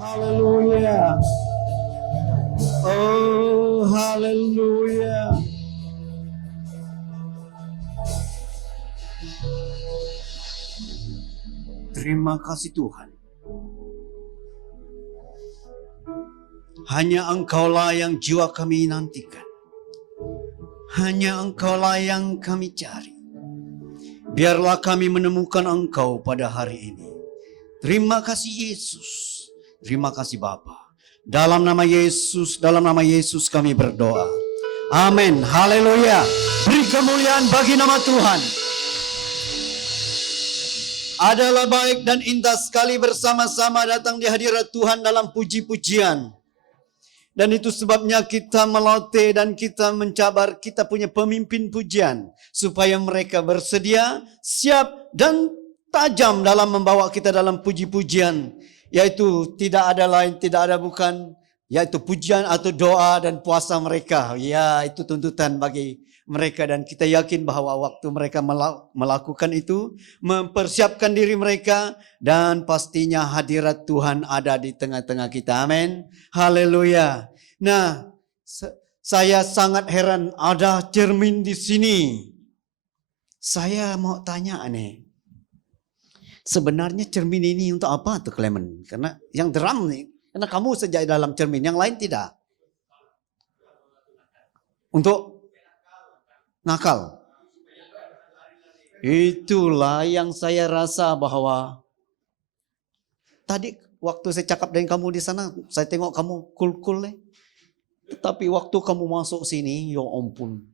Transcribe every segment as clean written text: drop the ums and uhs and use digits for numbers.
Haleluya. Oh, haleluya. Terima kasih Tuhan. Hanya Engkaulah yang jiwa kami nantikan. Hanya Engkaulah yang kami cari. Biarlah kami menemukan Engkau pada hari ini. Terima kasih Yesus. Terima kasih Bapa. Dalam nama Yesus kami berdoa. Amin. Haleluya. Beri kemuliaan bagi nama Tuhan. Adalah baik dan indah sekali bersama-sama datang di hadirat Tuhan dalam puji-pujian. Dan itu sebabnya kita melatih dan kita mencabar, kita punya pemimpin pujian. Supaya mereka bersedia, siap dan tajam dalam membawa kita dalam puji-pujian. Yaitu tidak ada lain, tidak ada bukan. Yaitu pujian atau doa dan puasa mereka. Ya, itu tuntutan bagi mereka. Dan kita yakin bahwa waktu mereka melakukan itu, mempersiapkan diri mereka. Dan pastinya hadirat Tuhan ada di tengah-tengah kita. Amin. Haleluya. Nah, saya sangat heran ada cermin di sini. Saya mau tanya nih. Sebenarnya cermin ini untuk apa tuh Clement? Karena yang drum nih. Karena kamu saja dalam cermin, yang lain tidak. Untuk nakal. Itulah yang saya rasa bahwa tadi waktu saya cakap dengan kamu di sana, saya tengok kamu cool-cool nih. Tetapi waktu kamu masuk sini, ya ampun.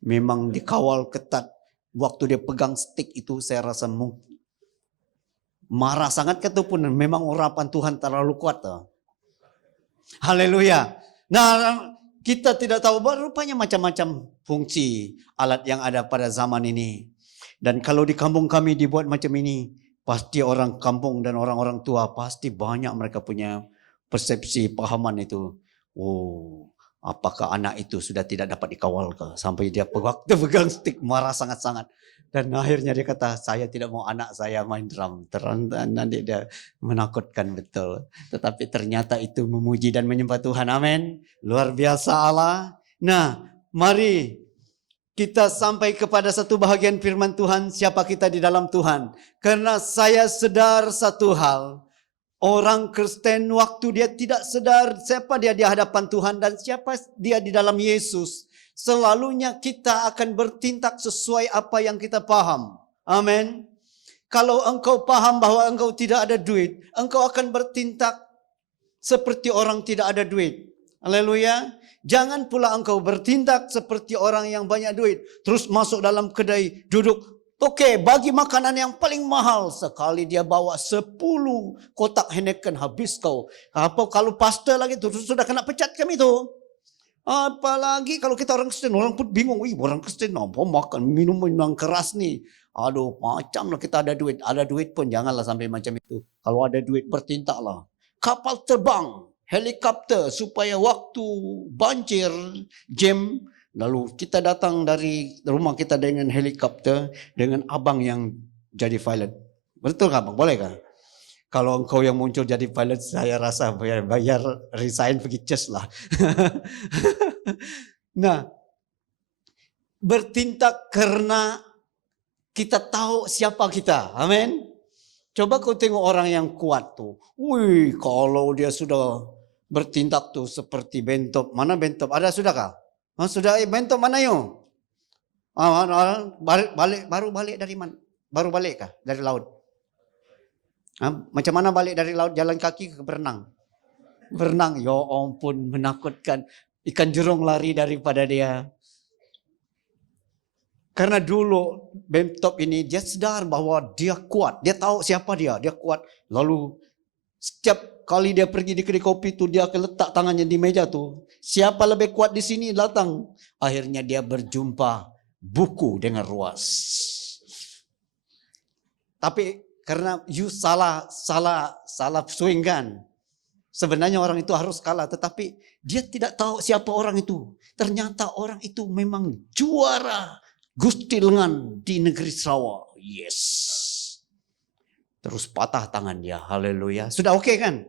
Memang dikawal ketat. Waktu dia pegang stick itu saya rasa marah sangat ketupun. Memang urapan Tuhan terlalu kuat. Haleluya. Nah, kita tidak tahu bahwa rupanya macam-macam fungsi alat yang ada pada zaman ini. Dan kalau di kampung kami dibuat macam ini, pasti orang kampung dan orang-orang tua pasti banyak mereka punya persepsi, pahaman itu. Oh, apakah anak itu sudah tidak dapat dikawal ke? Sampai dia waktu pegang stick marah sangat-sangat. Dan akhirnya dia kata, saya tidak mau anak saya main drum. Nanti dia menakutkan betul. Tetapi ternyata itu memuji dan menyembah Tuhan. Amin. Luar biasa Allah. Nah, mari kita sampai kepada satu bahagian firman Tuhan. Siapa kita di dalam Tuhan. Karena saya sedar satu hal. Orang Kristen waktu dia tidak sedar siapa dia di hadapan Tuhan. Dan siapa dia di dalam Yesus. Selalunya kita akan bertindak sesuai apa yang kita paham. Amin. Kalau engkau paham bahwa engkau tidak ada duit, engkau akan bertindak seperti orang tidak ada duit. Haleluya. Jangan pula engkau bertindak seperti orang yang banyak duit. Terus masuk dalam kedai, duduk. Oke, bagi makanan yang paling mahal. Sekali dia bawa 10 kotak Heineken, habis kau. Apa kalau pastor lagi terus sudah kena pecat kami tu. Apalagi kalau kita orang Kristen, orang pun bingung. Wih, orang Kristen apa makan minum keras nih. Aduh, macamlah kita ada duit pun janganlah sampai macam itu. Kalau ada duit bertintaklah. Kapal terbang, helikopter supaya waktu banjir, jam, lalu kita datang dari rumah kita dengan helikopter dengan abang yang jadi pilot. Betul nggak bang? Boleh kah? Kalau engkau yang muncul jadi pilot, saya rasa bayar resign pergi ces lah. Nah, bertindak karena kita tahu siapa kita. Amin. Coba kau tengok orang yang kuat tuh. Wih, kalau dia sudah bertindak tuh seperti Bentop. Mana Bentop? Ada sudah kah? Sudah Bentop mana yuk? Baru balik dari mana? Baru balik kah? Dari laut? Macam mana balik dari laut jalan kaki ke berenang? Berenang, ya ampun menakutkan. Ikan jerung lari daripada dia. Karena dulu Bentop ini dia sadar bahwa dia kuat. Dia tahu siapa dia kuat. Lalu setiap kali dia pergi di kedai kopi itu dia akan letak tangannya di meja tuh. Siapa lebih kuat di sini datang. Akhirnya dia berjumpa buku dengan ruas. Tapi karena you salah swing kan. Sebenarnya orang itu harus kalah. Tetapi dia tidak tahu siapa orang itu. Ternyata orang itu memang juara Gusti Lengan di negeri Sarawak. Yes. Terus patah tangan dia. Haleluya. Sudah oke kan?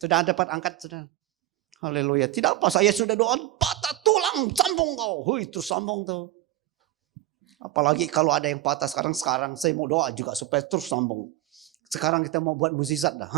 Sudah dapat angkat, saudara? Haleluya. Tidak apa, saya sudah doa, patah tulang, sambung kau. Itu sambung tuh. Apalagi kalau ada yang patah sekarang saya mau doa juga supaya terus sambung. Sekarang kita mau buat mukjizat dah.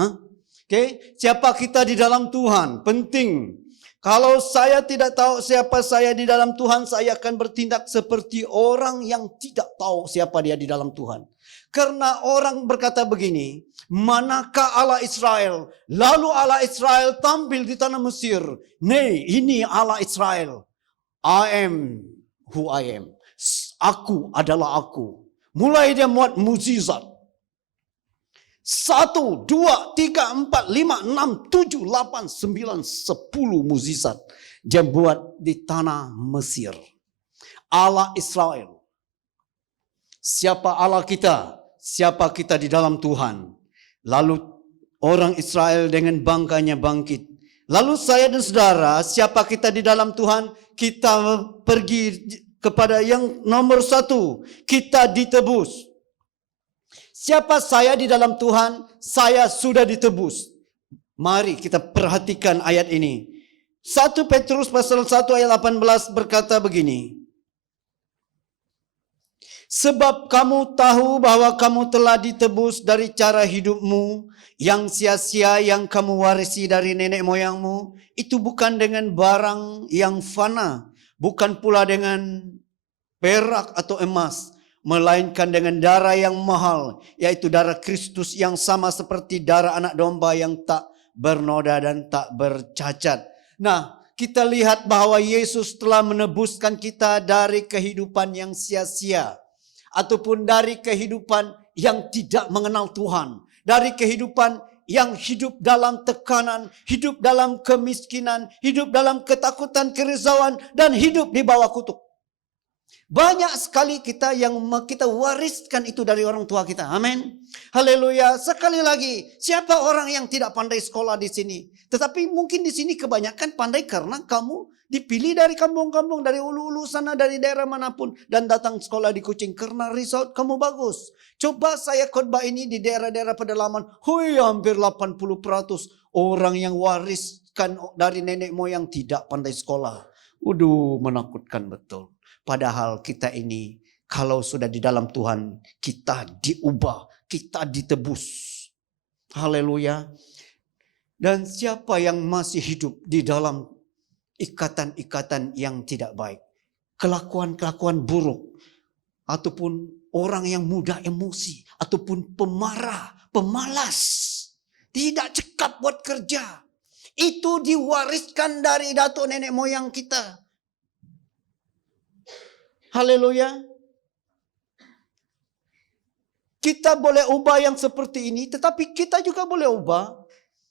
Oke, siapa kita di dalam Tuhan? Penting. Kalau saya tidak tahu siapa saya di dalam Tuhan, saya akan bertindak seperti orang yang tidak tahu siapa dia di dalam Tuhan. Karena orang berkata begini, manakah Allah Israel? Lalu Allah Israel tampil di tanah Mesir. Nih, ini Allah Israel. I am who I am. Aku adalah aku. Mulai dia buat mukjizat. 1, 2, 3, 4, 5, 6, 7, 8, 9, 10 mukjizat dia buat di tanah Mesir. Allah Israel. Siapa Allah kita? Siapa kita di dalam Tuhan? Lalu orang Israel dengan bangganya bangkit. Lalu saya dan saudara, siapa kita di dalam Tuhan? Kita pergi kepada yang nomor 1. Kita ditebus. Siapa saya di dalam Tuhan? Saya sudah ditebus. Mari kita perhatikan ayat ini. 1 Petrus pasal 1 ayat 18 berkata begini. Sebab kamu tahu bahwa kamu telah ditebus dari cara hidupmu yang sia-sia yang kamu warisi dari nenek moyangmu. Itu bukan dengan barang yang fana, bukan pula dengan perak atau emas, melainkan dengan darah yang mahal, yaitu darah Kristus yang sama seperti darah anak domba yang tak bernoda dan tak bercacat. Nah, kita lihat bahwa Yesus telah menebuskan kita dari kehidupan yang sia-sia, ataupun dari kehidupan yang tidak mengenal Tuhan, dari kehidupan yang hidup dalam tekanan, hidup dalam kemiskinan, hidup dalam ketakutan, kerisauan, dan hidup di bawah kutuk. Banyak sekali kita yang kita wariskan itu dari orang tua kita. Amin. Haleluya. Sekali lagi, siapa orang yang tidak pandai sekolah di sini? Tetapi mungkin di sini kebanyakan pandai karena kamu dipilih dari kampung-kampung, dari ulu-ulu sana, dari daerah manapun. Dan datang sekolah di Kucing karena result kamu bagus. Coba saya khotbah ini di daerah-daerah pedalaman. Hampir 80% orang yang wariskan dari nenek moyang tidak pandai sekolah. Menakutkan betul. Padahal kita ini kalau sudah di dalam Tuhan, kita diubah, kita ditebus. Haleluya. Dan siapa yang masih hidup di dalam ikatan-ikatan yang tidak baik, kelakuan-kelakuan buruk, ataupun orang yang mudah emosi, ataupun pemarah, pemalas, tidak cekap buat kerja, itu diwariskan dari datuk nenek moyang kita. Haleluya. Kita boleh ubah yang seperti ini, tetapi kita juga boleh ubah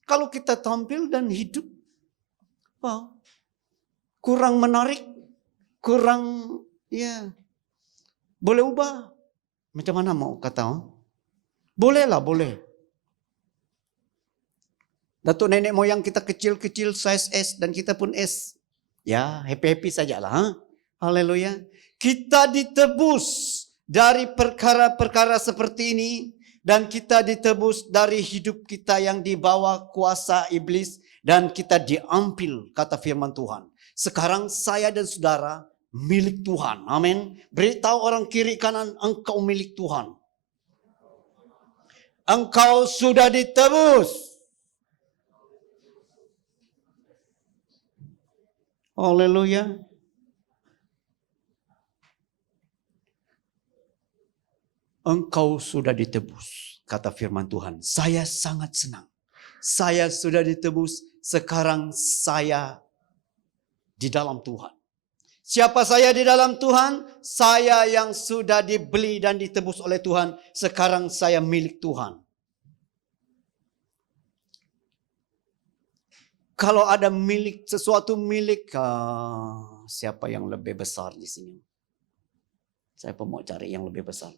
kalau kita tampil dan hidup kurang menarik, kurang boleh ubah. Macam mana mau kata? Bolehlah, boleh. Datuk nenek moyang kita kecil-kecil size S dan kita pun S. Ya, happy-happy sajalah. Haleluya. Kita ditebus dari perkara-perkara seperti ini. Dan kita ditebus dari hidup kita yang di bawah kuasa iblis. Dan kita diambil, kata firman Tuhan. Sekarang saya dan saudara milik Tuhan. Amin. Beritahu orang kiri kanan, engkau milik Tuhan. Engkau sudah ditebus. Haleluya. Engkau sudah ditebus, kata firman Tuhan. Saya sangat senang. Saya sudah ditebus, sekarang saya di dalam Tuhan. Siapa saya di dalam Tuhan? Saya yang sudah dibeli dan ditebus oleh Tuhan. Sekarang saya milik Tuhan. Kalau ada milik, sesuatu milik, siapa yang lebih besar di sini? Saya pun mau cari yang lebih besar.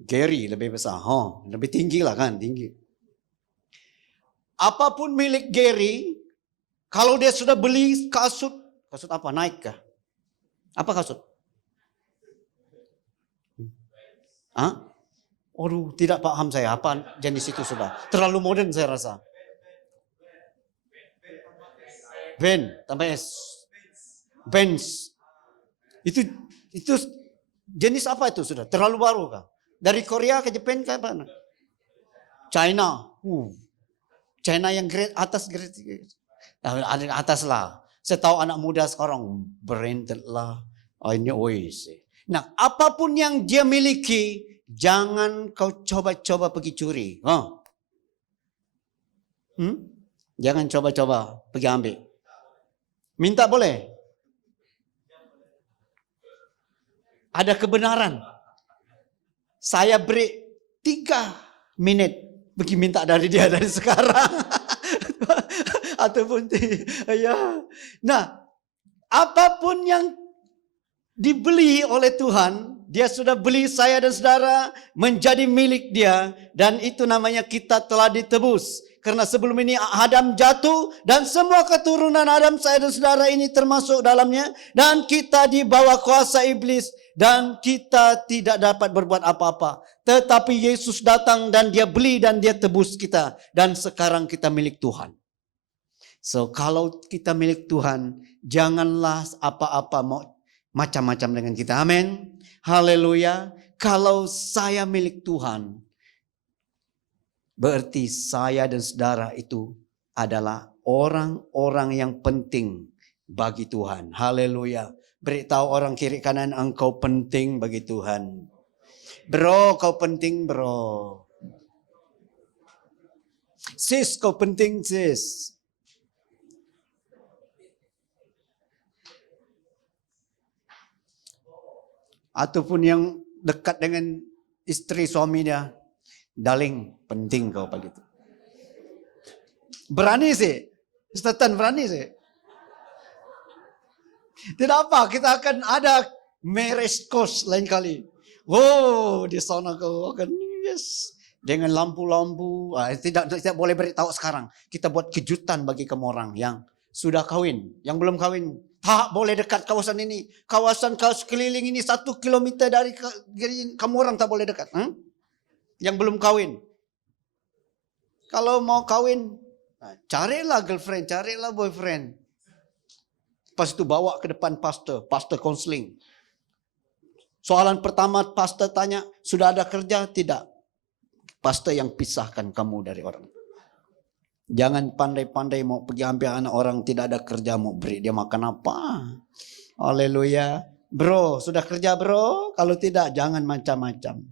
Gary lebih besar. Lebih tinggi lah kan, tinggi. Apapun milik Gary, kalau dia sudah beli kasut apa? Naik kah? Apa kasut? Tidak paham saya apa jenis itu sudah. Terlalu modern saya rasa. Van, tambah S. Benz. Itu jenis apa itu sudah? Terlalu baru kah? Dari Korea ke Jepang ke mana? China. China yang grade atas grade. Ada atas lah. Saya tahu anak muda sekarang branded lah. Ini Nah, apapun yang dia miliki, jangan kau coba-coba pergi curi. Jangan coba-coba pergi ambil. Minta boleh. Ada kebenaran. Saya beri 3 menit pergi minta dari dia dari sekarang. Ataupun ya. Nah, apapun yang dibeli oleh Tuhan, dia sudah beli saya dan saudara menjadi milik dia, dan itu namanya kita telah ditebus. Karena sebelum ini Adam jatuh dan semua keturunan Adam, saya dan saudara ini termasuk dalamnya, dan kita di bawah kuasa iblis dan kita tidak dapat berbuat apa-apa. Tetapi Yesus datang dan dia beli dan dia tebus kita, dan sekarang kita milik Tuhan. So kalau kita milik Tuhan, janganlah apa-apa mau macam-macam dengan kita. Amin. Haleluya. Kalau saya milik Tuhan, berarti saya dan saudara itu adalah orang-orang yang penting bagi Tuhan. Haleluya. Beritahu orang kiri kanan, engkau penting bagi Tuhan. Bro, kau penting bro. Sis, kau penting sis. Ataupun yang dekat dengan istri suami dia, darling, penting kau begitu. Berani sih, Ustazan berani sih. Tidak apa, kita akan ada marriage course lain kali. Di sana kau akan dengan lampu-lampu. Tidak boleh beritahu sekarang. Kita buat kejutan bagi kamu orang yang sudah kawin, yang belum kawin. Tak boleh dekat kawasan ini. Kawasan sekeliling ini 1 kilometer dari kamu orang tak boleh dekat. Yang belum kawin. Kalau mau kawin, carilah girlfriend, carilah boyfriend. Pas itu bawa ke depan pastor counseling. Soalan pertama pastor tanya, sudah ada kerja? Tidak. Pastor yang pisahkan kamu dari orang. Jangan pandai-pandai mau pergi ambil anak orang tidak ada kerja, mau beri dia makan apa. Haleluya. Bro, sudah kerja bro? Kalau tidak, jangan macam-macam.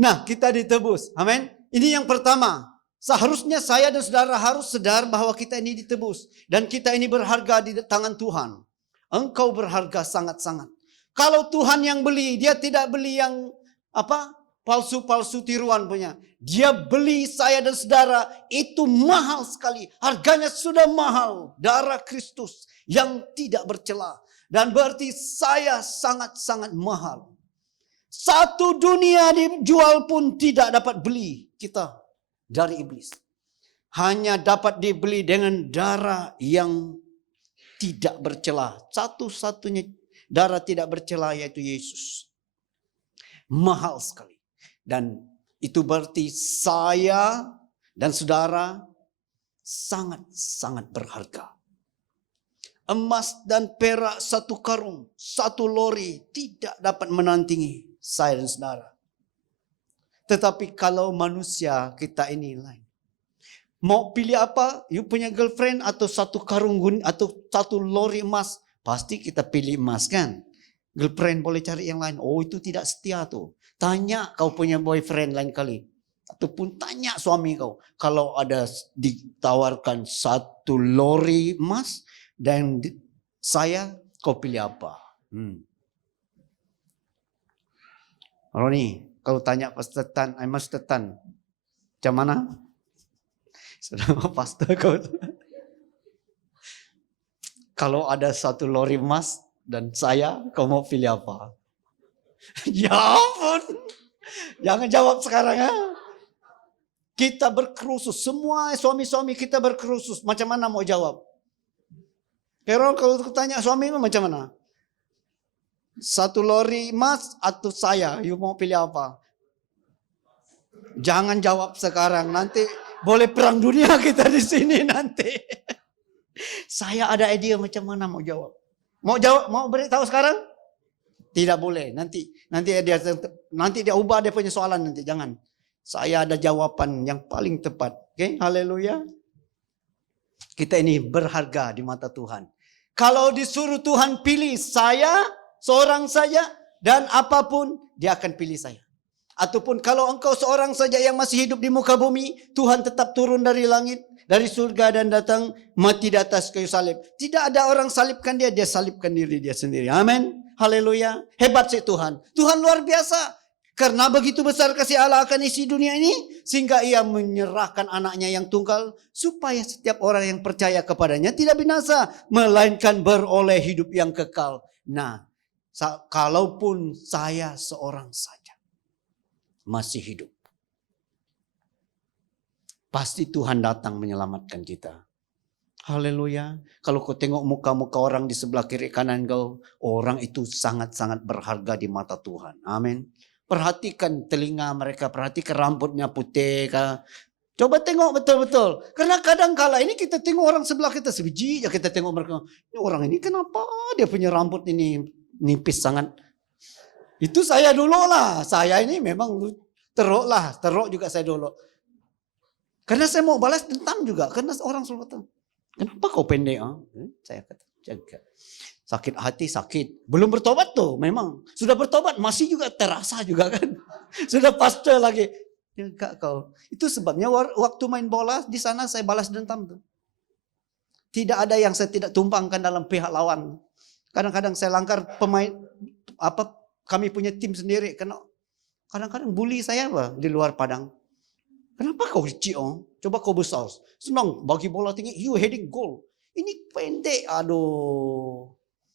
Nah, kita ditebus. Amin. Ini yang pertama. Seharusnya saya dan saudara harus sadar bahwa kita ini ditebus. Dan kita ini berharga di tangan Tuhan. Engkau berharga sangat-sangat. Kalau Tuhan yang beli, dia tidak beli yang palsu-palsu tiruan punya. Dia beli saya dan saudara, itu mahal sekali. Harganya sudah mahal. Darah Kristus yang tidak bercela. Dan berarti saya sangat-sangat mahal. Satu dunia dijual pun tidak dapat beli kita dari iblis. Hanya dapat dibeli dengan darah yang tidak bercela. Satu-satunya darah tidak bercela yaitu Yesus. Mahal sekali. Dan itu berarti saya dan saudara sangat-sangat berharga. Emas dan perak 1 karung, 1 lori tidak dapat menandingi saya dan saudara. Tetapi kalau manusia kita ini lain. Mau pilih apa? You punya girlfriend atau 1 karung atau 1 lori emas? Pasti kita pilih emas kan? Girlfriend boleh cari yang lain. Itu tidak setia tuh. Tanya kau punya boyfriend lain kali. Ataupun tanya suami kau. Kalau ada ditawarkan 1 lori emas dan saya, kau pilih apa? Roni, kau tanya Pastor Tan, Master Tan. Macam mana? Sudah pastor kau. Kalau ada 1 lori emas dan saya, kau mau pilih apa? Ya ampun. Jangan jawab sekarang ya. Kita berkerusus. Semua suami-suami kita berkerusus. Macam mana mau jawab? Pero kalau tanya suami macam mana? 1 lori emas atau saya? You mau pilih apa? Jangan jawab sekarang. Nanti boleh perang dunia kita di sini nanti. Saya ada ide macam mana mau jawab. Mau jawab, mau beritahu sekarang? Tidak boleh. Nanti dia ubah dia punya soalan nanti. Jangan. Saya ada jawaban yang paling tepat. Oke, haleluya. Kita ini berharga di mata Tuhan. Kalau disuruh Tuhan pilih saya seorang saja dan apapun, dia akan pilih saya. Ataupun kalau engkau seorang saja yang masih hidup di muka bumi, Tuhan tetap turun dari langit, dari surga dan datang mati di atas kayu salib. Tidak ada orang salibkan dia, dia salibkan diri dia sendiri. Amin. Haleluya. Hebat sih Tuhan. Tuhan luar biasa. Karena begitu besar kasih Allah akan isi dunia ini, sehingga ia menyerahkan anaknya yang tunggal, supaya setiap orang yang percaya kepadanya tidak binasa, melainkan beroleh hidup yang kekal. Nah, kalaupun saya seorang saja masih hidup, pasti Tuhan datang menyelamatkan kita. Haleluya. Kalau kau tengok muka-muka orang di sebelah kiri kanan kau, orang itu sangat-sangat berharga di mata Tuhan. Amin. Perhatikan telinga mereka, perhatikan rambutnya putih. Coba tengok betul-betul. Karena kadang kala ini kita tengok orang sebelah kita, sebiji ya kita tengok mereka. Ini orang ini kenapa dia punya rambut ini nipis sangat. Itu saya dulu lah. Saya ini memang teruk juga saya dulu. Karena saya mau balas dendam juga. Karena orang selalu kata, kenapa kau pendek? Saya kata, jaga. Sakit hati, sakit. Belum bertobat tuh memang. Sudah bertobat masih juga terasa juga kan. Sudah pastor lagi. Enggak kau. Itu sebabnya waktu main bola di sana saya balas dendam tuh. Tidak ada yang saya tidak tumpangkan dalam pihak lawan. Kadang-kadang saya langgar pemain, kami punya tim sendiri. Kadang-kadang bully saya di luar padang. Kenapa kau Cio? Coba kau besar. Senang bagi bola tinggi, you heading goal. Ini pendek, aduh.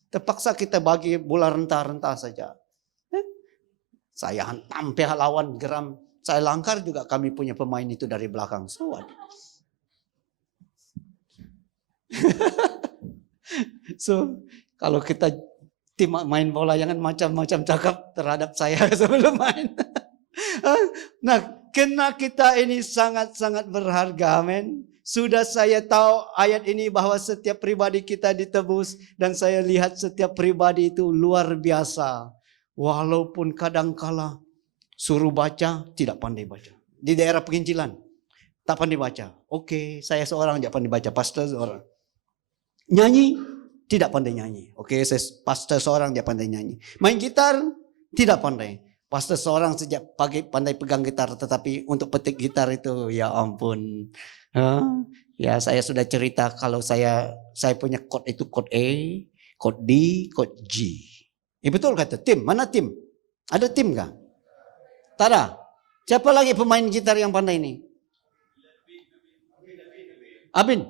Terpaksa kita bagi bola rentah-rentah saja. Saya hantam pihak lawan geram. Saya langgar juga kami punya pemain itu dari belakang. So, kalau kita tim main bola jangan macam-macam cakap terhadap saya sebelum main. Nah, karena kita ini sangat-sangat berharga, amin. Sudah saya tahu ayat ini bahwa setiap pribadi kita ditebus. Dan saya lihat setiap pribadi itu luar biasa. Walaupun kadangkala suruh baca, tidak pandai baca. Di daerah penginjilan, tak pandai baca. Oke, saya seorang tidak pandai baca, pastor seorang. Nyanyi, tidak pandai nyanyi. Oke, saya pastor seorang tidak pandai nyanyi. Main gitar, tidak pandai. Pastor seorang sejak pagi pandai pegang gitar, tetapi untuk petik gitar itu ya ampun. Ya saya sudah cerita kalau saya punya chord itu chord A, chord D, chord G. Betul kata tim. Mana tim? Ada tim kah? Tak ada. Siapa lagi pemain gitar yang pandai ini? Abin.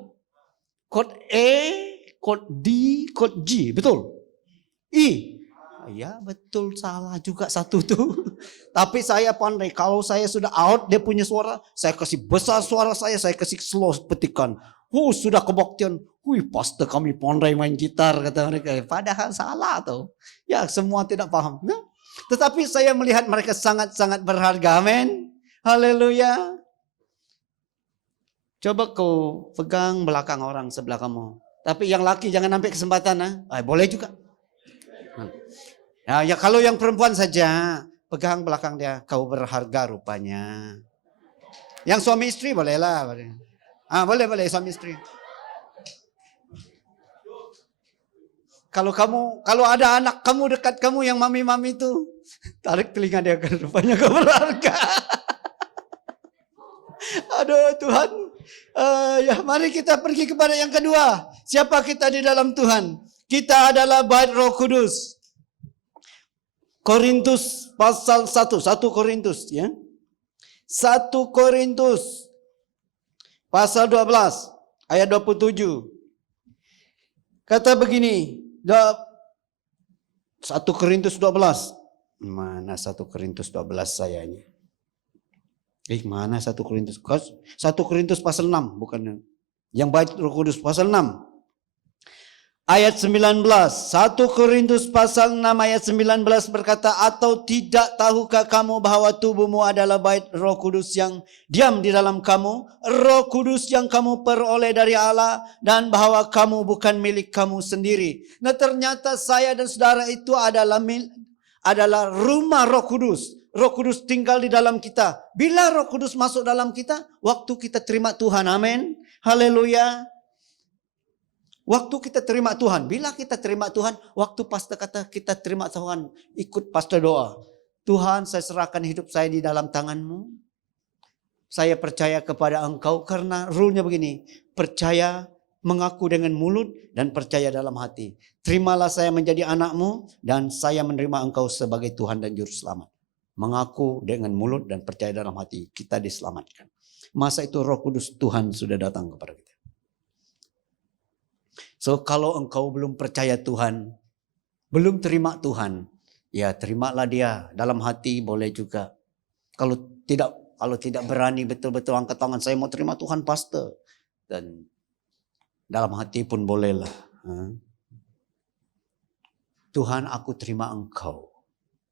Chord A, chord D, chord G. Betul? I. Ya betul, salah juga satu tuh. Tapi saya pandai. Kalau saya sudah out dia punya suara, saya kasih besar suara saya kasih slow petikan. Sudah kebuktian. Pastor kami pandai main gitar kata mereka. Padahal salah tuh. Ya semua tidak paham. Nah, tetapi saya melihat mereka sangat-sangat berharga. Amin. Haleluya. Coba kau pegang belakang orang sebelah kamu. Tapi yang laki jangan sampai kesempatan. Boleh juga. Ya kalau yang perempuan saja, pegang belakang dia, kau berharga rupanya. Yang suami istri bolehlah. Boleh suami istri. Kalau ada anak kamu dekat kamu yang mami-mami itu, tarik telinga dia, rupanya kau berharga. Aduh Tuhan. Ya mari kita pergi kepada yang kedua. Siapa kita di dalam Tuhan? Kita adalah bait Roh Kudus. Korintus pasal 1 Korintus ya. 1 Korintus pasal 12 ayat 27. Kata begini, 1 Korintus 12. Mana 1 Korintus 12 saya ini? Mana 1 Korintus? 1 Korintus pasal 6 bukan yang bait Roh Kudus pasal 6. Ayat 19, 1 Korintus pasal 6 ayat 19 berkata, atau tidak tahukah kamu bahwa tubuhmu adalah bait Roh Kudus yang diam di dalam kamu, Roh Kudus yang kamu peroleh dari Allah, dan bahwa kamu bukan milik kamu sendiri. Nah, ternyata saya dan saudara itu adalah rumah Roh Kudus. Roh Kudus tinggal di dalam kita. Bila Roh Kudus masuk dalam kita, waktu kita terima Tuhan, amin, haleluya. Waktu kita terima Tuhan, bila kita terima Tuhan, waktu pastor kata kita terima Tuhan, ikut pastor doa. Tuhan, saya serahkan hidup saya di dalam tangan-Mu. Saya percaya kepada Engkau karena rule-nya begini, percaya, mengaku dengan mulut dan percaya dalam hati. Terimalah saya menjadi anak-Mu dan saya menerima Engkau sebagai Tuhan dan Juru Selamat. Mengaku dengan mulut dan percaya dalam hati, kita diselamatkan. Masa itu Roh Kudus Tuhan sudah datang kepada kita. So kalau engkau belum percaya Tuhan, belum terima Tuhan, ya terimalah dia dalam hati boleh juga. Kalau tidak berani betul-betul angkat tangan, saya mau terima Tuhan pastor, dan dalam hati pun bolehlah. Tuhan, aku terima Engkau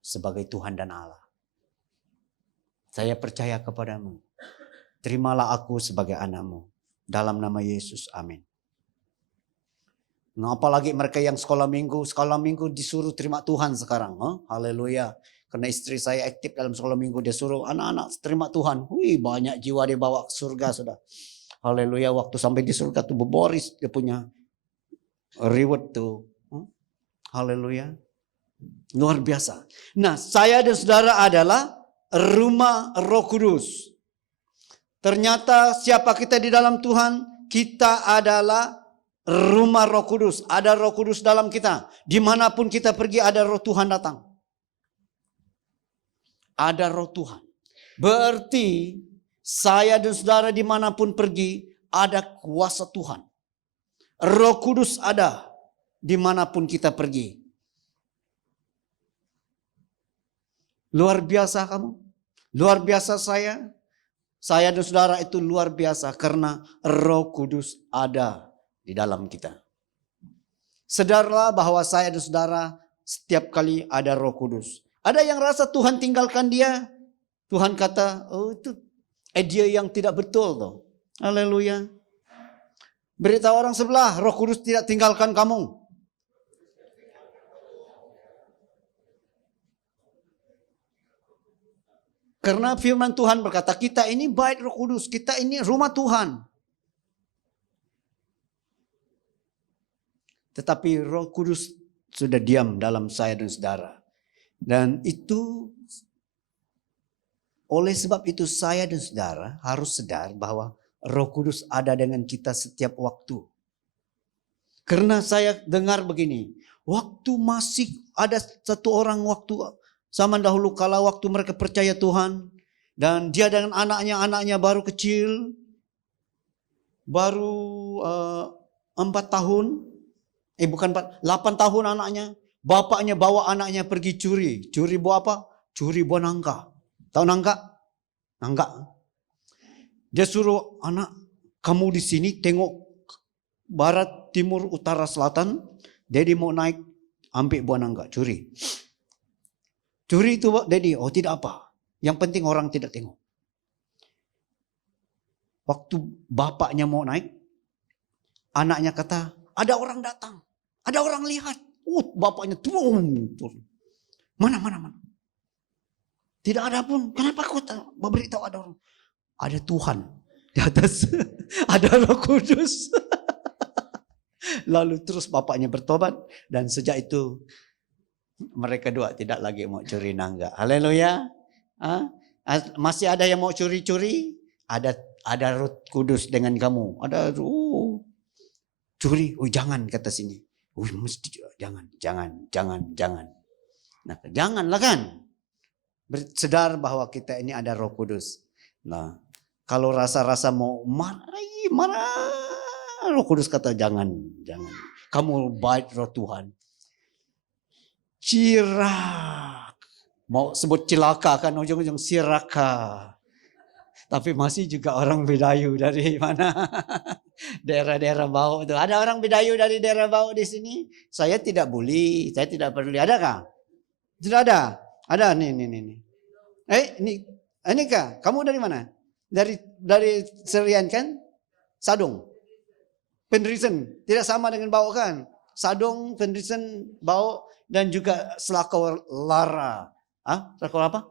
sebagai Tuhan dan Allah. Saya percaya kepadamu. Terimalah aku sebagai anak-Mu. Dalam nama Yesus, amin. Nah, apalagi mereka yang sekolah minggu disuruh terima Tuhan sekarang. Haleluya. Karena istri saya aktif dalam sekolah minggu, dia suruh anak-anak terima Tuhan. Wih, banyak jiwa dia bawa ke surga sudah. Haleluya, waktu sampai di surga tuh berboris dia punya reward tuh. Haleluya. Luar biasa. Nah, saya dan saudara adalah rumah Roh Kudus. Ternyata siapa kita di dalam Tuhan? Kita adalah rumah Roh Kudus. Ada Roh Kudus dalam kita. Dimanapun kita pergi ada Roh Tuhan datang. Ada Roh Tuhan. Berarti saya dan saudara dimanapun pergi ada kuasa Tuhan. Roh Kudus ada dimanapun kita pergi. Luar biasa kamu. Luar biasa saya. Saya dan saudara itu luar biasa karena Roh Kudus ada di dalam kita. Sadarlah bahwa saya dan saudara setiap kali ada Roh Kudus. Ada yang rasa Tuhan tinggalkan dia. Tuhan kata, oh itu dia yang tidak betul tuh. Haleluya. Beritahu orang sebelah, Roh Kudus tidak tinggalkan kamu. Karena firman Tuhan berkata, kita ini bait Roh Kudus, kita ini rumah Tuhan. Tetapi Roh Kudus sudah diam dalam saya dan saudara. Dan itu, oleh sebab itu saya dan saudara harus sadar bahwa Roh Kudus ada dengan kita setiap waktu. Karena saya dengar begini, waktu masih ada satu orang waktu zaman dahulu kala waktu mereka percaya Tuhan. Dan dia dengan anaknya baru kecil, baru 4 tahun. Bukan 8 tahun anaknya. Bapaknya bawa anaknya pergi curi. Curi buah apa? Curi buah nangka. Tahu nangka? Nangka. Dia suruh anak, kamu di sini tengok barat, timur, utara, selatan. Daddy mau naik, ambil buah nangka, curi. Curi itu Daddy, oh tidak apa. Yang penting orang tidak tengok. Waktu bapaknya mau naik, anaknya kata, ada orang datang. Ada orang lihat. Bapaknya turun. Mana. Tidak ada pun. Kenapa kau beritahu ada orang? Ada Tuhan di atas. Ada Roh Kudus. Lalu terus bapaknya bertobat. Dan sejak itu mereka dua tidak lagi mau curi nangka. Haleluya. Masih ada yang mau curi-curi? Ada Roh Kudus dengan kamu. Ada curi, jangan kata sini. Mesti jangan. Nah, janganlah kan. Bersedar bahwa kita ini ada Roh Kudus. Nah, kalau rasa-rasa mau marah, Roh Kudus kata jangan. Kamu baik Roh Tuhan. Cirak. Mau sebut cilaka kan ujung-ujung siraka. Tapi masih juga orang Bidayu dari mana? Daerah-daerah Bau itu. Ada orang Bidayu dari daerah Bau di sini. Saya tidak bully, saya tidak peduli. Adakah? Tidak ada. Ada nih. Ini kah? Kamu dari mana? Dari Serian kan? Sadung. Penrisen. Tidak sama dengan Bau kan? Sadung, Penrisen, Bau dan juga Selakau Lara. Selakau apa?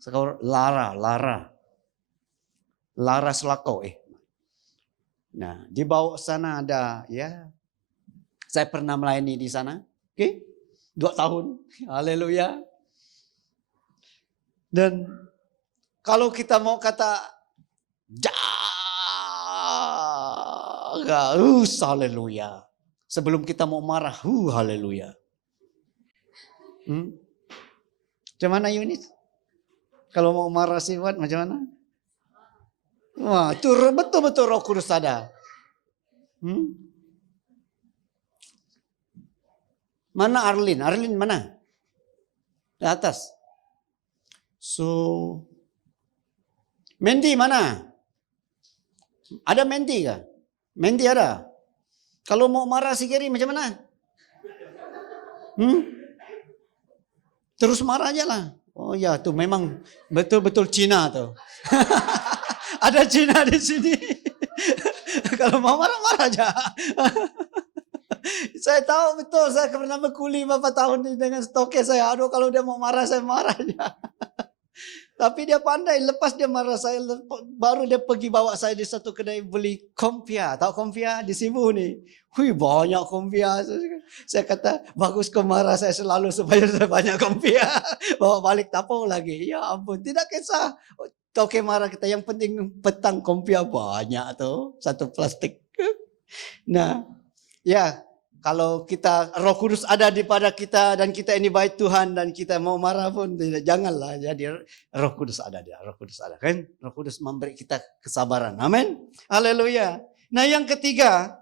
Selakau Lara Selakau. Nah, di bawah sana ada ya. Saya pernah melayani di sana. Oke. 2 tahun. Haleluya. Dan kalau kita mau kata jaga, haleluya. Sebelum kita mau marah, haleluya. Macam mana Yunis? Kalau mau marah sih buat macam mana? Wah, itu betul-betul Roh Kudus ada. Mana Arlin? Arlin mana? Di atas. So, Mandy mana? Ada Mandy kah? Mandy ada. Kalau mau marah si Gary macam mana? Terus marah aja lah. Oh ya, tuh memang betul-betul Cina tuh. Ada Cina di sini. Kalau mau marah-marah aja. Saya tahu betul, saya pernah berkuli beberapa tahun dengan stoke saya. Aduh, kalau dia mau marah, saya marah aja. Tapi dia pandai, lepas dia marah saya, baru dia pergi bawa saya di satu kedai beli kompia. Tahu kompia di Sibu nih? Banyak kompia. Saya kata, bagus kau marah saya selalu supaya saya banyak kompia. Bawa balik tapau lagi. Ya ampun, tidak kisah. Toke marah kita, yang penting petang kompia banyak tuh. Satu plastik. Nah, ya. Kalau kita Roh Kudus ada di pada kita dan kita ini baik Tuhan dan kita mau marah pun janganlah, jadi Roh Kudus ada dia, Roh Kudus ada kan? Roh Kudus memberi kita kesabaran. Amin. Haleluya. Nah, yang ketiga,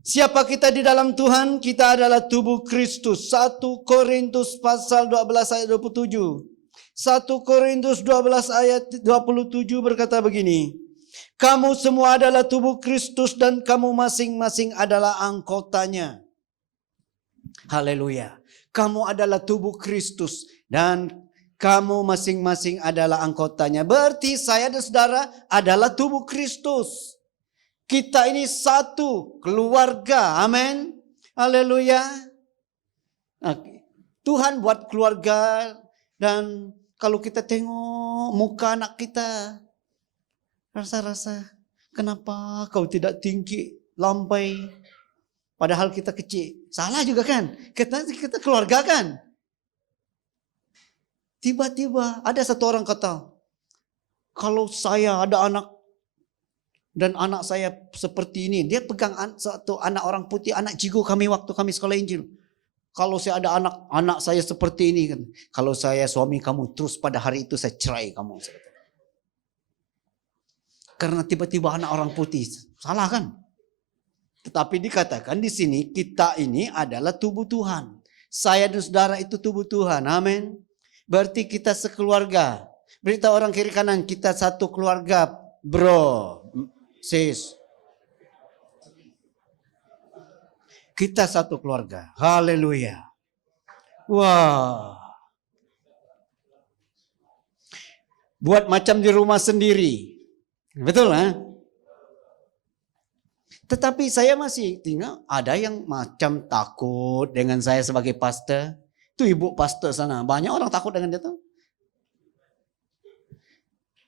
siapa kita di dalam Tuhan? Kita adalah tubuh Kristus. 1 Korintus pasal 12 ayat 27. 1 Korintus 12 ayat 27 berkata begini. Kamu semua adalah tubuh Kristus dan kamu masing-masing adalah anggotanya. Haleluya. Kamu adalah tubuh Kristus dan kamu masing-masing adalah anggotanya. Berarti saya dan saudara adalah tubuh Kristus. Kita ini satu keluarga. Amin. Haleluya. Nah, Tuhan buat keluarga dan kalau kita tengok muka anak kita, rasa-rasa, kenapa kau tidak tinggi, lambai, padahal kita kecil. Salah juga kan? Kita keluarga kan? Tiba-tiba ada satu orang kata, kalau saya ada anak, dan anak saya seperti ini, dia pegang satu anak orang putih, anak jigo kami waktu kami sekolah Injil. Kalau saya ada anak saya seperti ini kan, kalau saya suami kamu terus pada hari itu saya cerai kamu. Karena tiba-tiba anak orang putih. Salah kan? Tetapi dikatakan di sini kita ini adalah tubuh Tuhan. Saya dan saudara itu tubuh Tuhan. Amin. Berarti kita sekeluarga. Beritahu orang kiri kanan, kita satu keluarga, bro, sis. Kita satu keluarga. Haleluya. Wah. Buat macam di rumah sendiri. Betul lah. Tetapi saya masih tinggal, ada yang macam takut dengan saya sebagai pastor. Itu ibu pastor sana, banyak orang takut dengan dia tuh.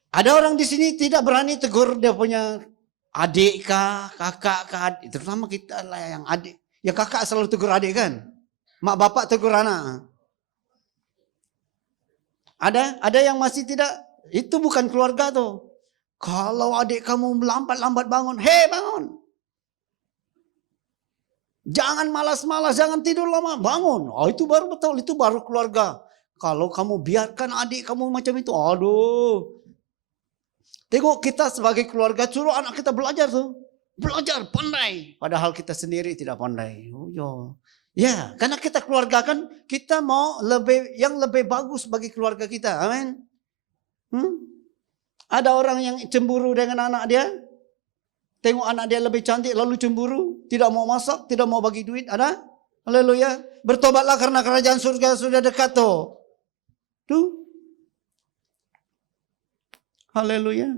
Ada orang di sini tidak berani tegur dia punya adik kah, kakak kah, terutama kita lah yang adik. Ya kakak selalu tegur adik kan. Mak bapak tegur anak. Ada yang masih tidak, itu bukan keluarga tuh. Kalau adik kamu lambat-lambat bangun, hei bangun. Jangan malas-malas, jangan tidur lama, bangun. Oh, itu baru betul, itu baru keluarga. Kalau kamu biarkan adik kamu macam itu, aduh. Tengok kita sebagai keluarga, suruh anak kita belajar tuh. Belajar, pandai. Padahal kita sendiri tidak pandai. Oh, ya, karena kita keluarga kan, kita mau yang lebih bagus bagi keluarga kita. Amin. Ada orang yang cemburu dengan anak dia. Tengok anak dia lebih cantik lalu cemburu. Tidak mau masak, tidak mau bagi duit. Ada? Haleluya. Bertobatlah karena kerajaan surga sudah dekat tuh. Tuh. Haleluya.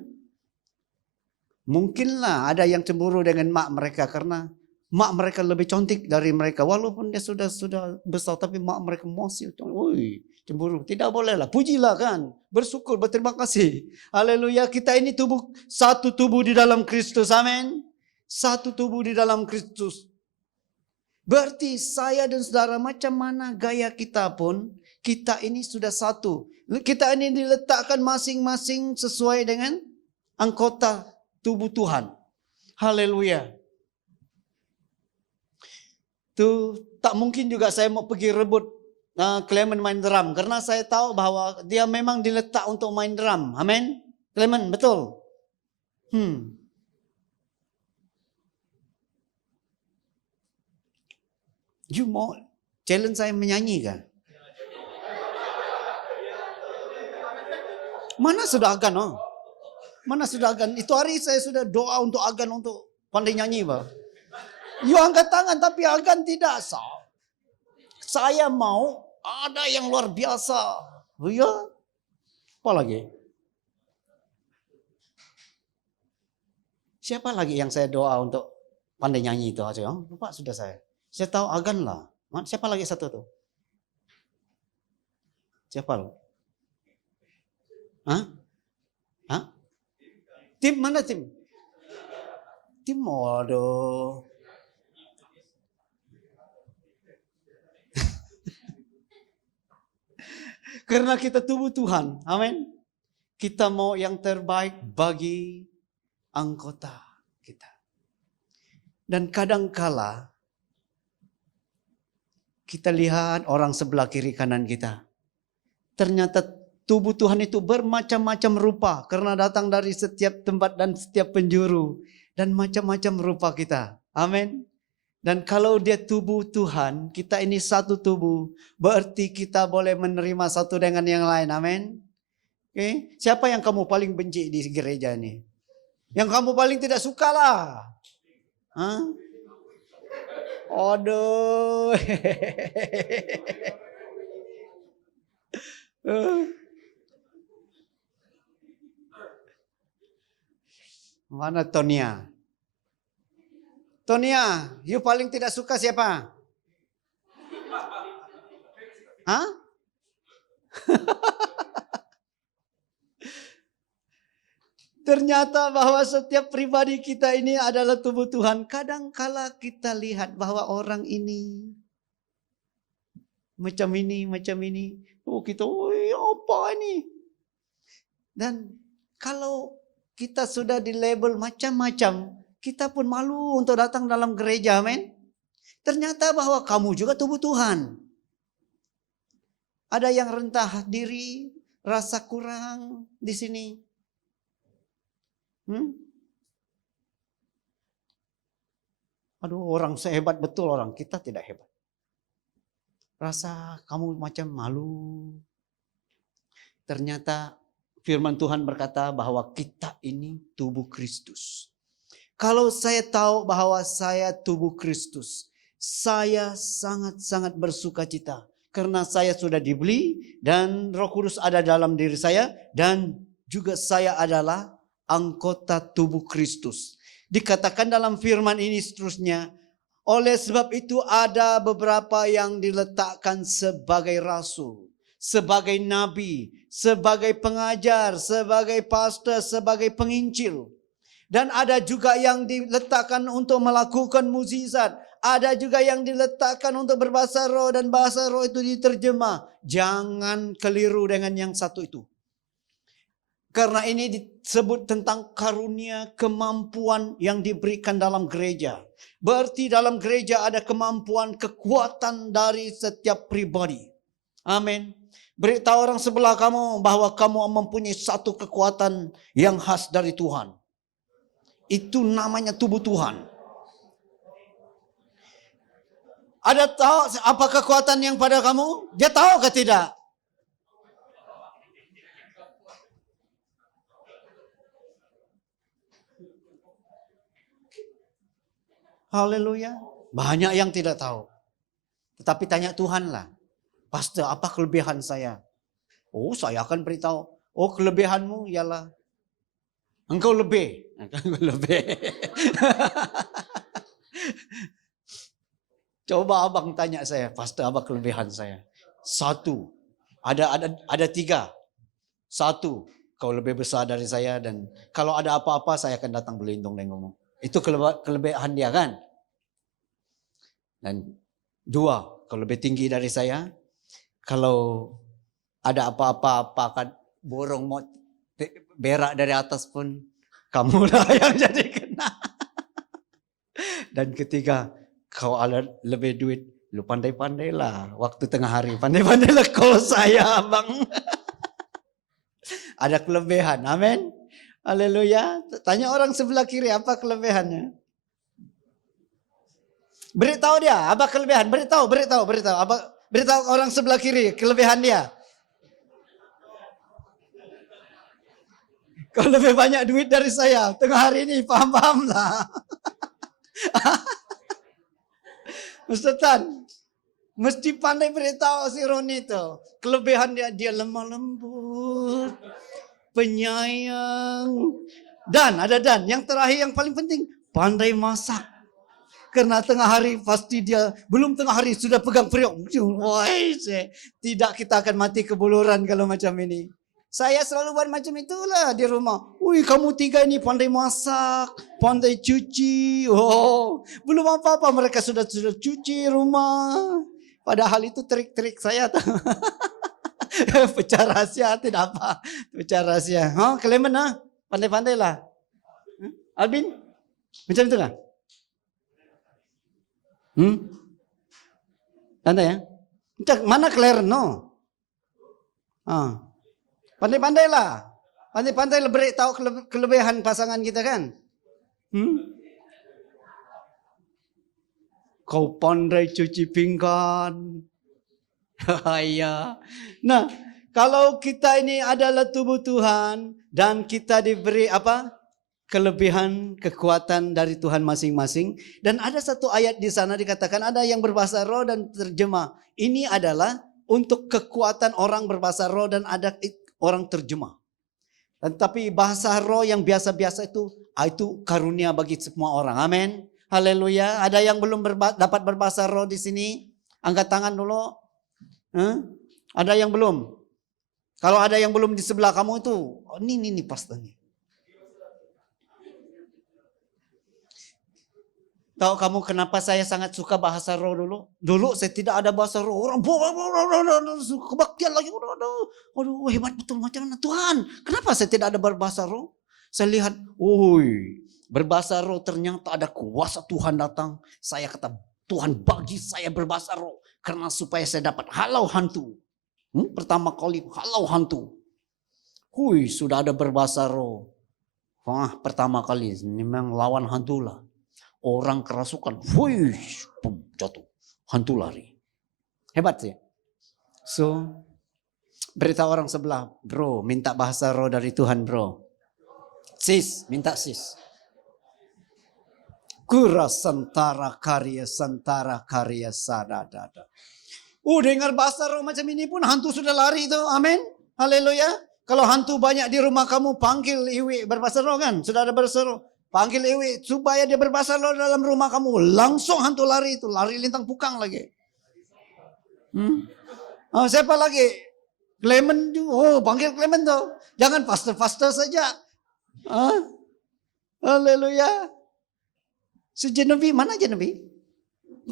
Mungkinlah ada yang cemburu dengan mak mereka karena mak mereka lebih cantik dari mereka. Walaupun dia sudah besar tapi mak mereka masih. Woi, cemburu. Tidak bolehlah. Pujilah kan. Bersyukur, berterima kasih. Haleluya. Kita ini satu tubuh di dalam Kristus. Amin. Satu tubuh di dalam Kristus. Berarti saya dan saudara macam mana gaya kita pun, kita ini sudah satu. Kita ini diletakkan masing-masing sesuai dengan anggota tubuh Tuhan. Haleluya. Tuh tak mungkin juga saya mau pergi rebut Clement main drum. Karena saya tahu bahwa dia memang diletak untuk main drum. Amin. Clement, betul. You mau challenge saya menyanyi kan? Mana sudah agan? Oh? Mana sudah agan? Itu hari saya sudah doa untuk agan untuk pandai nyanyi, Pak. You angkat tangan tapi agan tidak. Saya mau ada yang luar biasa. Oh ya? Apa lagi? Siapa lagi yang saya doa untuk pandai nyanyi itu? Lupa sudah saya. Saya tahu agan lah. Siapa lagi satu tuh? Siapa lo? Hah? Tim mana tim? Tim waduh. Karena kita tubuh Tuhan. Amin. Kita mau yang terbaik bagi anggota kita. Dan kadangkala kita lihat orang sebelah kiri kanan kita. Ternyata tubuh Tuhan itu bermacam-macam rupa. Karena datang dari setiap tempat dan setiap penjuru. Dan macam-macam rupa kita. Amin. Dan kalau dia tubuh Tuhan, kita ini satu tubuh. Berarti kita boleh menerima satu dengan yang lain. Amin. Okay. Siapa yang kamu paling benci di gereja ini? Yang kamu paling tidak suka lah. Hah? Aduh. Mana Tonia? Tonia, you paling tidak suka siapa? Hah? Ternyata bahwa setiap pribadi kita ini adalah tubuh Tuhan. Kadangkala kita lihat bahwa orang ini macam ini. Oh kita, apa ini? Dan kalau kita sudah di label macam-macam, kita pun malu untuk datang dalam gereja, amin. Ternyata bahwa kamu juga tubuh Tuhan. Ada yang rentah diri, rasa kurang di sini. Aduh, orang sehebat betul orang, kita tidak hebat. Rasa kamu macam malu. Ternyata firman Tuhan berkata bahwa kita ini tubuh Kristus. Kalau saya tahu bahwa saya tubuh Kristus, saya sangat-sangat bersuka cita. Karena saya sudah dibeli dan Roh Kudus ada dalam diri saya. Dan juga saya adalah anggota tubuh Kristus. Dikatakan dalam firman ini seterusnya, oleh sebab itu ada beberapa yang diletakkan sebagai rasul, sebagai nabi, sebagai pengajar, sebagai pastor, sebagai penginjil. Dan ada juga yang diletakkan untuk melakukan mukjizat. Ada juga yang diletakkan untuk berbahasa roh dan bahasa roh itu diterjemah. Jangan keliru dengan yang satu itu. Karena ini disebut tentang karunia kemampuan yang diberikan dalam gereja. Berarti dalam gereja ada kemampuan kekuatan dari setiap pribadi. Amin. Beritahu orang sebelah kamu bahwa kamu mempunyai satu kekuatan yang khas dari Tuhan. Itu namanya tubuh Tuhan. Ada tahu apa kekuatan yang pada kamu? Dia tahu ke tidak? Haleluya. Banyak yang tidak tahu. Tetapi tanya Tuhan lah. Pastor, apa kelebihan saya? Oh, saya akan beritahu. Oh, kelebihanmu ialah engkau lebih. Engkau lebih. Coba abang tanya saya, pastor, apa kelebihan saya? Satu. Ada tiga. Satu, kau lebih besar dari saya dan kalau ada apa-apa saya akan datang berlindung denganmu. Itu kelebihan dia kan? Dan dua, kau lebih tinggi dari saya. Kalau ada apa-apa akan borong mau berak dari atas pun kamulah yang jadi kena. Dan ketiga, kau ada lebih duit, lu pandai-pandailah waktu tengah hari. Pandai-pandailah kalau saya abang. Ada kelebihan, amin. Haleluya. Tanya orang sebelah kiri apa kelebihannya. Beritahu dia, apa kelebihan? Beritahu. Beritahu orang sebelah kiri kelebihan dia. Kau lebih banyak duit dari saya tengah hari ini, paham lah. Ustaz Tan, mesti pandai beritahu si Roni itu. Kelebihan dia lemah lembut, penyayang. Dan yang terakhir yang paling penting, pandai masak. Karena tengah hari pasti dia, belum tengah hari sudah pegang periuk. Tidak, kita akan mati kebuluran kalau macam ini. Saya selalu buat macam itulah di rumah. Wih, kamu tiga ini pandai masak, pandai cuci. Oh, belum apa-apa mereka sudah cuci rumah. Padahal itu trik-trik saya. Pecah rahasia tidak apa. Pecah rahasia. Kalian mana? Pandai-pandai lah. Albin? Macam itu kan? Pandai ya? Mana Claire? No. Pandai-pandailah. Pandai-pandailah beritahu kelebihan pasangan kita kan? Kau pandai cuci pinggan. Ya. Nah, kalau kita ini adalah tubuh Tuhan dan kita diberi apa? Kelebihan, kekuatan dari Tuhan masing-masing. Dan ada satu ayat di sana dikatakan ada yang berbahasa roh dan terjemah. Ini adalah untuk kekuatan orang berbahasa roh dan ada orang terjemah. Tetapi bahasa roh yang biasa-biasa itu karunia bagi semua orang. Amin. Haleluya. Ada yang belum dapat berbahasa roh di sini? Angkat tangan dulu. Ada yang belum? Kalau ada yang belum di sebelah kamu itu, ini pastornya. Tahu kamu kenapa saya sangat suka bahasa roh dulu? Dulu saya tidak ada bahasa roh. Orang kebaktian lagi. Aduh, hebat betul macam mana Tuhan. Kenapa saya tidak ada berbahasa roh? Saya lihat, berbahasa roh ternyata ada kuasa Tuhan datang. Saya kata, Tuhan bagi saya berbahasa roh. Karena supaya saya dapat halau hantu. Pertama kali halau hantu. Sudah ada berbahasa roh. Pertama kali memang lawan hantu lah. Orang kerasukan, jatuh, hantu lari. Hebat sih. So, beritahu orang sebelah, bro, minta bahasa roh dari Tuhan, bro. Sis, minta sis. Kura santara karya sadadada. Dengar bahasa roh macam ini pun hantu sudah lari itu, amin. Haleluya. Kalau hantu banyak di rumah kamu, panggil iwi berbahasa roh kan, sudah ada bahasa roh. Panggil Ewi supaya dia berbahasa roh dalam rumah kamu. Langsung hantu lari itu. Lari lintang pukang lagi. Siapa lagi? Clement. Panggil Clement tuh. Jangan pastor-pastor saja. Haleluya. Si Genevieve, mana Genevieve?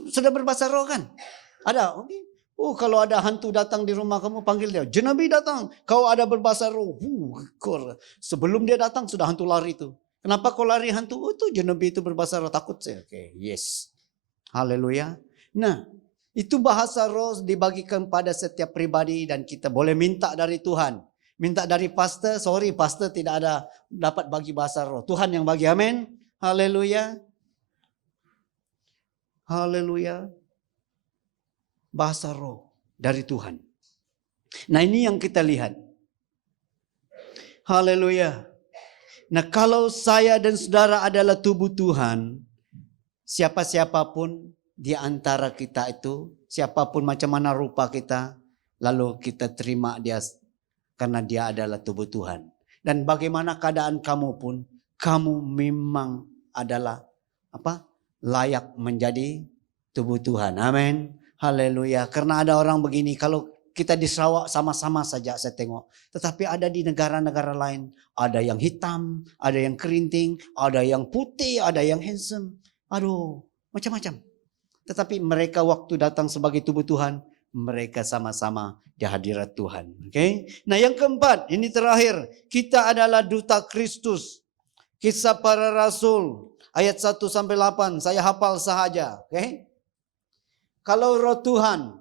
Sudah berbahasa roh kan? Ada. Kalau ada hantu datang di rumah kamu, panggil dia. Genevieve datang. Kau ada berbahasa roh. Sebelum dia datang sudah hantu lari itu. Kenapa kau lari hantu? Itu Genevieve itu berbahasa roh, takut saya. Oke, yes. Haleluya. Nah, itu bahasa roh dibagikan pada setiap pribadi dan kita boleh minta dari Tuhan. Minta dari pastor, pastor tidak ada dapat bagi bahasa roh. Tuhan yang bagi, amin. Haleluya. Haleluya. Bahasa roh dari Tuhan. Nah, ini yang kita lihat. Haleluya. Nah, kalau saya dan saudara adalah tubuh Tuhan, siapa-siapapun di antara kita itu, siapapun macam mana rupa kita, lalu kita terima dia karena dia adalah tubuh Tuhan. Dan bagaimana keadaan kamu pun, kamu memang adalah layak menjadi tubuh Tuhan. Amin. Haleluya. Karena ada orang begini, kalau kita di Sarawak sama-sama saja saya tengok. Tetapi ada di negara-negara lain, ada yang hitam, ada yang kerinting, ada yang putih, ada yang handsome. Aduh, macam-macam. Tetapi mereka waktu datang sebagai tubuh Tuhan, mereka sama-sama di hadirat Tuhan. Okay? Nah yang keempat, ini terakhir. Kita adalah duta Kristus. Kisah para Rasul, ayat 1-8. Saya hafal sahaja. Okay? Kalau roh Tuhan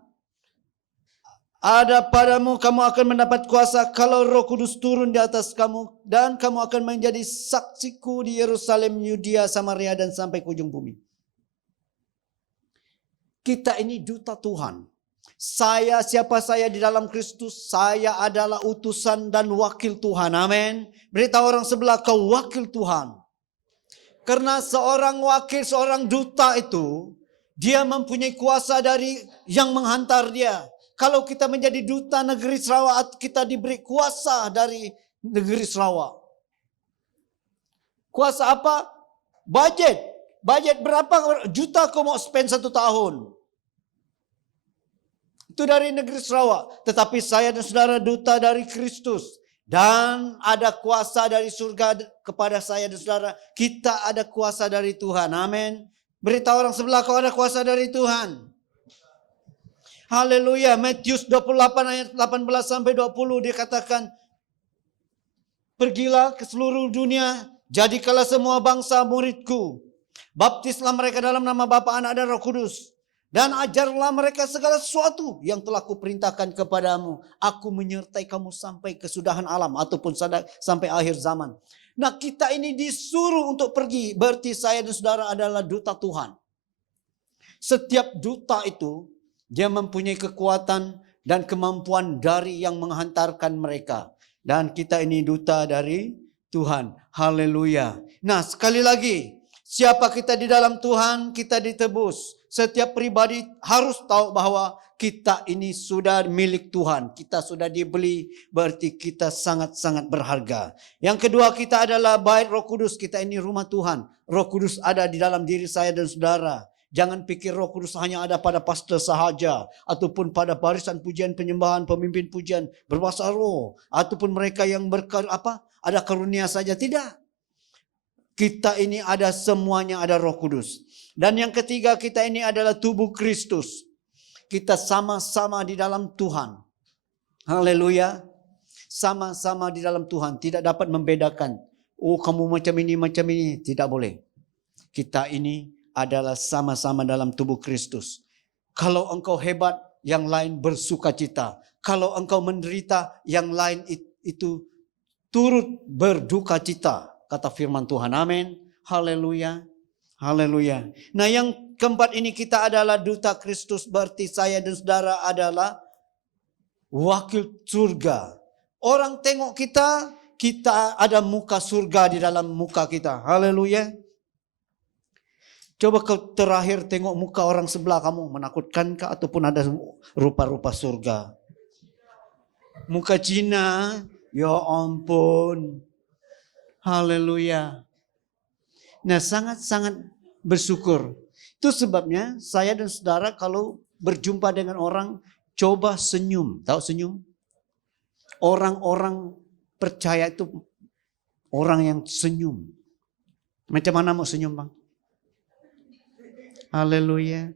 ada padamu, kamu akan mendapat kuasa kalau Roh Kudus turun di atas kamu. Dan kamu akan menjadi saksiku di Yerusalem, Yudea, Samaria, dan sampai ke ujung bumi. Kita ini duta Tuhan. Siapa saya di dalam Kristus? Saya adalah utusan dan wakil Tuhan. Amin. Beritahu orang sebelah, kau wakil Tuhan. Karena seorang wakil, seorang duta itu, dia mempunyai kuasa dari yang menghantar dia. Kalau kita menjadi duta negeri Sarawak, kita diberi kuasa dari negeri Sarawak. Kuasa apa? Budget. Budget berapa juta kau mau spend 1 tahun? Itu dari negeri Sarawak. Tetapi saya dan saudara duta dari Kristus. Dan ada kuasa dari surga kepada saya dan saudara. Kita ada kuasa dari Tuhan. Amin. Beritahu orang sebelah, kau ada kuasa dari Tuhan. Haleluya. Matius 28 ayat 18-20 dikatakan, pergilah ke seluruh dunia, jadikanlah semua bangsa muridku. Baptislah mereka dalam nama Bapa, Anak, dan Roh Kudus. Dan ajarlah mereka segala sesuatu yang telah kuperintahkan kepadamu. Aku menyertai kamu sampai kesudahan alam ataupun sampai akhir zaman. Nah kita ini disuruh untuk pergi. Berarti saya dan saudara adalah duta Tuhan. Setiap duta itu dia mempunyai kekuatan dan kemampuan dari yang menghantarkan mereka. Dan kita ini duta dari Tuhan. Haleluya. Nah sekali lagi, siapa kita di dalam Tuhan, kita ditebus. Setiap pribadi harus tahu bahwa kita ini sudah milik Tuhan. Kita sudah dibeli, berarti kita sangat-sangat berharga. Yang kedua, kita adalah bait Roh Kudus. Kita ini rumah Tuhan. Roh Kudus ada di dalam diri saya dan saudara. Jangan pikir Roh Kudus hanya ada pada pastor sahaja, ataupun pada barisan pujian penyembahan, pemimpin pujian berbahasa roh, ataupun mereka yang ada karunia saja. Tidak. Kita ini ada semuanya, ada Roh Kudus. Dan yang ketiga, kita ini adalah tubuh Kristus. Kita sama-sama di dalam Tuhan. Haleluya. Sama-sama di dalam Tuhan. Tidak dapat membedakan. Oh kamu macam ini. Tidak boleh. Kita ini adalah sama-sama dalam tubuh Kristus. Kalau engkau hebat, yang lain bersuka cita. Kalau engkau menderita, yang lain itu turut berduka cita. Kata firman Tuhan. Amin. Haleluya. Haleluya. Nah yang keempat ini, kita adalah duta Kristus. Berarti saya dan saudara adalah wakil surga. Orang tengok kita, kita ada muka surga di dalam muka kita. Haleluya. Coba kau terakhir tengok muka orang sebelah kamu, menakutkankah ataupun ada rupa-rupa surga? Muka Cina, ya ampun. Haleluya. Nah sangat-sangat bersyukur. Itu sebabnya saya dan saudara kalau berjumpa dengan orang, coba senyum. Tahu senyum? Orang-orang percaya itu orang yang senyum. Macam mana mau senyum, Bang? Haleluya.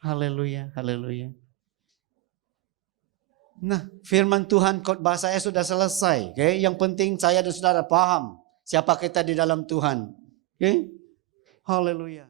Haleluya, haleluya. Nah, firman Tuhan khotbah saya sudah selesai. Okay? Yang penting saya dan saudara paham siapa kita di dalam Tuhan. Okay? Haleluya.